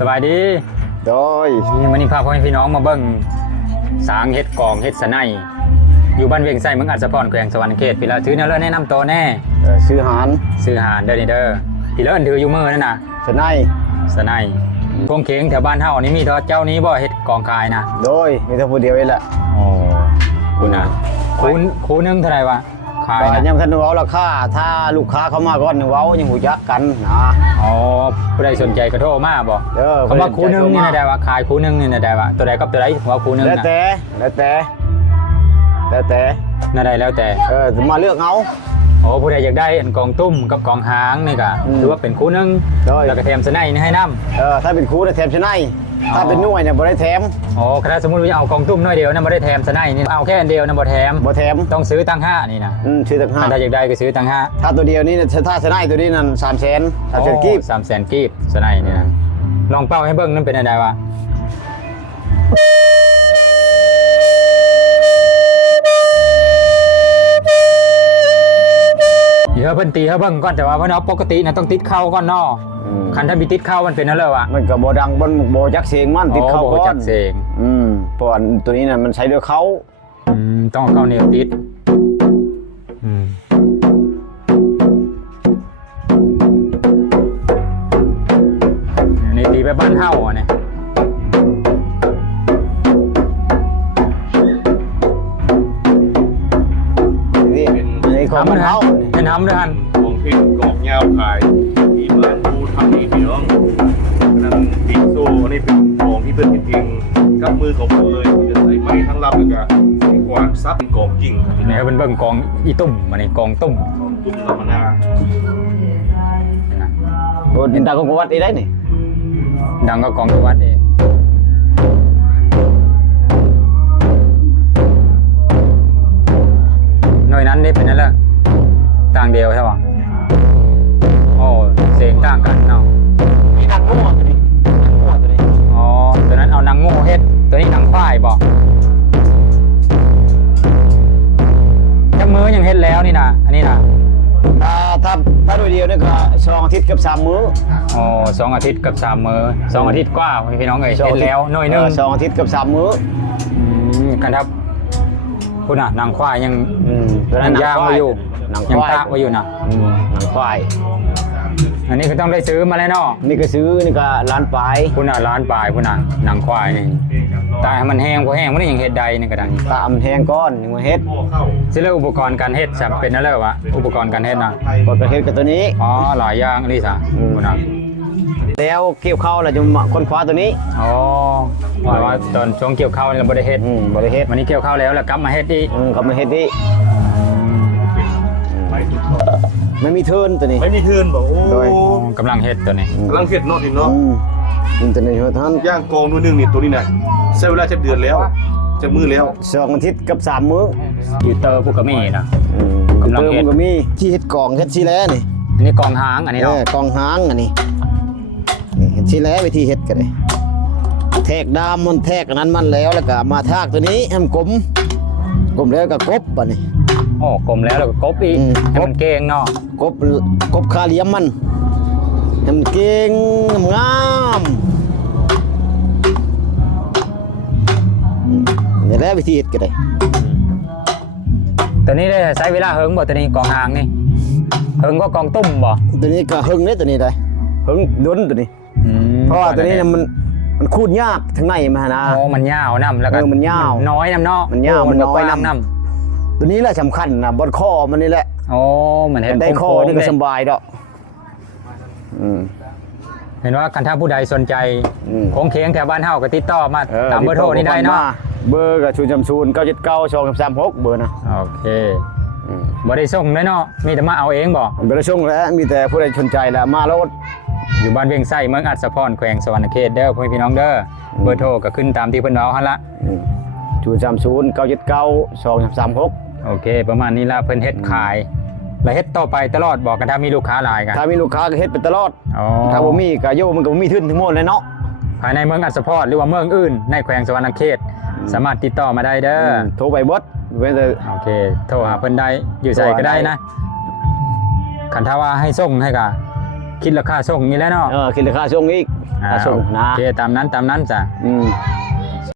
สบายดีโดยวันนี้พาพ่อพี่น้องมาเบิ่งสางเฮ็ดกองเฮ็ดสะไนอยู่บ้านเวียงไส้เมืองอัศพรแขวงสวรรค์เขตพี่ละถือแนวเลิศแนะนำตัวแน่ซื้อหานเด้อนี่เด้อพี่เลิศถืออยู่มือนั่นน่ะสะไนกงเข็งแถวบ้านเฮานี่มีเจ้านี้บ่เฮ็ดกองขายนะโดยมีแต่ผู้เดียวเองแหละโอ้คุณน่ะคูนึงเท่าไหร่วะขายนะยังทันเว้าราคาถ้าลูกค้าเขามาก่อนเว้ายังหูจักกันนะอ๋อผู้ใดสนใจก็โทรมาบ่คำว่าคูนึงนี่นะได้ว่าขายคูนึงนี่นะได้ว่าตัวใดกับตัวใดว่าคูนึงน่ะแล้วแต่น่าได้แล้วแต่มาเลือกเอาโอ้ผู้ใดอยากได้กองตุ้มกับกองหางนี่ก็ถือว่าเป็นคูนึงแล้วก็แถมสะไนนี่ให้นำถ้าเป็นคูแถมสะไนถ้าเป็นหน่วยเนี่ยบ่ได้แถมอ๋อถ้าสมมุติว่าเอากองตุ้มน้อยเดียวนะบ่ได้แถมสะไนนี่เอาแค่อันเดียวนะบ่แถมต้องซื้อตั้ง5นี่นะซื้อตั้ง5ถ้าอยากได้ก็ซื้อตั้ง5ถ้าตัวเดียวนี่ถ้าสะไนตัวนี้นั่น300,000กีบ300,000กีบสะไนนี่นะลองเป้าให้เบิ่งนั่นเป็นอะไรวะเดี๋ยวเพิ่นตีให้เบิ่งก่อนแต่ว่าเพิ่นเอาปกตินะต้องติดเข้าก่อนเนาะคันถ้ามีติดเข้ามันเป็นอะไรวะมันก็บ่ดังบ่จักเสียงมันติดเข้าก่อนบ่จักเสียงเพราะตัวนี้น่ะมันใช้ด้วยเขาต้องเข้าแนวติดนี่ตีไปบ้านเฮาอ่ะเนี่ยของมันเขาเป็นทำด้วยกันของเพชรกอกเงาขายที่เพื่อนผู้ทำเองพี่น้องนั่นติ๊กโซ่นี่เป็นของที่เพื่อนเองกับมือของเพื่อนเลยจะใส่ไม้ทั้งลำแล้วก็ใส่ขวานซับเป็นกองจริงเนี่ยเป็นเบิ่งกองอีตุ่มมาในกองตุ่มธรรมดาโอ้ดินตากวัดได้นี่ดังก็กองวัดเองหน่วยนั้นนี่เป็นนั่นแหละต่างเดียวใช่ป่ะโอ้เสียงต่างกันเนาะมีนางงูตัวนี้อ๋อตัวนั้นเอานางงูเฮ็ดตัวนี้นางฝ้ายบอกจับมือยังเฮ็ดแล้วนี่นะอันนี้นะถ้าโดยเดียวนี่ก็2 อาทิตย์กับ3 มื้ออ๋อ2 อาทิตย์กับ3 มื้อ2 อาทิตย์กว่าพี่น้องเอ้ยเฮ็ดแล้วหน่วยนึง2 อาทิตย์กับ3 มื้อกันครับคุณน่ะนางควายยังย่างไว้อยู่ยังตากไว้อยู่นะนางควายอันนี้ก็ต้องได้ซื้อมาแล้วเนาะนี่ก็ซื้อนี่ก็ร้านปลายคุณน่ะร้านปลายคุณน่ะนางควายนี่ตายให้มันแห้งพอแห้งมันยังเฮ็ดใดนี่ก็ได้ตามแห้งก้อนยังมาเฮ็ดสิแล้วอุปกรณ์การเฮ็ดเป็นอะไรวะอุปกรณ์การเฮ็ดนะก็เฮ็ดกับตัวนี้อ๋อหลายอย่างนี่ซะคุณน่ะแล้วเกี่ยวข้าวแล้วจะค้นคว้าตัวนี้อ๋อว่าตอนช่วงเกี่ยวข้าวนี่เราบ่ได้เฮ็ดวันนี้เกี่ยวข้าวแล้วกลับมาเฮ็ดอีกกลับมาเฮ็ดอีกไม่มีเทิร์นตัวนี้ไม่มีเทิร์นบอกโอ้กำลังเฮ็ดตัวนี้กำลังเฮ็ดเนาะนี่เนาะตัวนี้ท่านย่างกองนู่นนึงนี่ตัวนี้น่ะใช้เวลาจะเดือนแล้วจะมื้อแล้ว2 อาทิตย์กับ3 มื้ออยู่เตอร์พวกก็มีนะกำลังเฮ็ดก็มีที่เฮ็ดกองเฮ็ดสิแล้วนี่อันนี้กองหางอันนี้เนาะกองหางอันนี้เฮ็ดสิแล้ววิธีเฮ็ดก็ได้แทกดามมันแทกอันนั้นมันแล้วก็มาทากตัวนี้ให้มันกลมแล้วก็กบบัดนี้โอ้กลมแล้วก็กบอีกให้มันเก่งเนาะกบคาเหลี่ยมมันให้มันเก่งงามนี่แหละวิธีเฮ็ดก็ได้ตัวนี้ได้ใช้เวลาเฮิงบ่ตัวนี้กองหางนี่เฮิงก็กองตุ้มบ่ตัวนี้ก็เฮิงเด้ตัวนี้ได้เฮิงดนตัวนี้เพราะว่าตัวนี้มันคูดยากทั้งในมานะโอ้มันยาวน้ำแล้วก็มันยาวน้อยน้ำเนาะมันยาวมันน้อยน้ำตัวนี้แหละสำคัญนะบนคอมันนี่แหละโอ้มันเห็นได้คอนี่ก็สบายดอกเห็นว่าคันถ้าผู้ใดสนใจโค้งเคียงแถวบ้านเฮาก็ติดต่อมาตามเบอร์โทรนี้ได้เนาะเบอร์กับ030 979 2336เบอร์นะโอเคบ่ได้ส่งเลยเนาะมีแต่มาเอาเองบ่บ่ได้ส่งแล้วมีแต่ผู้ใดสนใจแล้วมาโลดอยู่บ้านเวียงไส้เมืองอัศพรแขวงสวรรค์เขตเด้อพ่อพี่น้องเด้อเบอร์โทรก็ขึ้นตามที่เพิ่นเอาหั่นละ030 979 2336โอเคประมาณนี้ละเพิ่นเฮ็ดขายแล้วเฮ็ดต่อไปตลอดบอกกันถ้ามีลูกค้าหลายกันถ้ามีลูกค้าก็เฮ็ดไปตลอดถ้าบ่มีก็โยมันก็บ่มีทุนทั้งหมดเลยเนาะภายในเมืองอัศพรหรือว่าเมืองอื่นในแขวงสวรรค์เขตสามารถติดต่อมาได้เด้อโทรไปเบิดโอเคโทรหาเพิ่นได้อยู่ไสก็ได้นะคันถ้าว่าให้ส่งให้ก็คิดราคาส่งนี่แหละเนาะคิดราคาส่งอีก ถ้าส่งนะ โอเคตามนั้นจ้ะ อืม